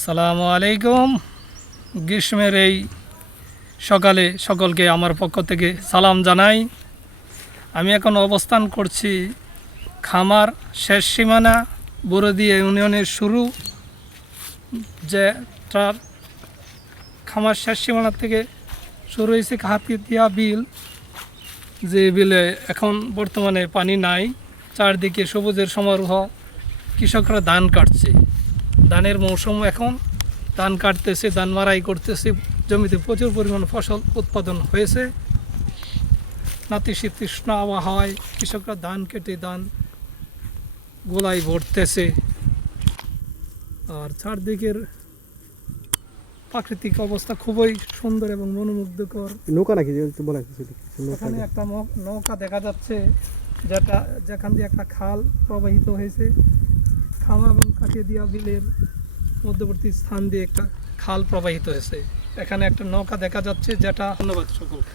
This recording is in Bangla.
আসসালামু আলাইকুম। গ্রীষ্মের এই সকালে সকলকে আমার পক্ষ থেকে সালাম জানাই। আমি এখন অবস্থান করছি খামার শেষ সীমানা বড়দিয়া ইউনিয়নের শুরু, যেটা খামার শেষ সীমানা থেকে শুরু হয়েছে হাতিয়া বিল, যে বিলে এখন বর্তমানে পানি নাই। চারদিকে সবুজের সমারোহ। কৃষকরা ধান কাটছে, ধানের মৌসুম এখন, ধান কাটতেছে, ধান মারাই করতেছে। জমিতে প্রচুর পরিমাণ ফসল উৎপাদন হয়েছে। নাতিশীতোষ্ণ আবহাওয়ায় কৃষকরা ধান কেটে ধান গোলায় ভরতেছে। আর চারদিকের প্রাকৃতিক অবস্থা খুবই সুন্দর এবং মনোমুগ্ধকর। নৌকা নাকি বলা এখানে একটা নৌকা দেখা যাচ্ছে, যেখান দিয়ে একটা খাল প্রবাহিত হয়েছে। খামা এবং কাঠিয়া বিলের মধ্যবর্তী স্থান দিয়ে একটা খাল প্রবাহিত হয়েছে। এখানে একটা নৌকা দেখা যাচ্ছে, যেটা ধন্যবাদ সকলকে।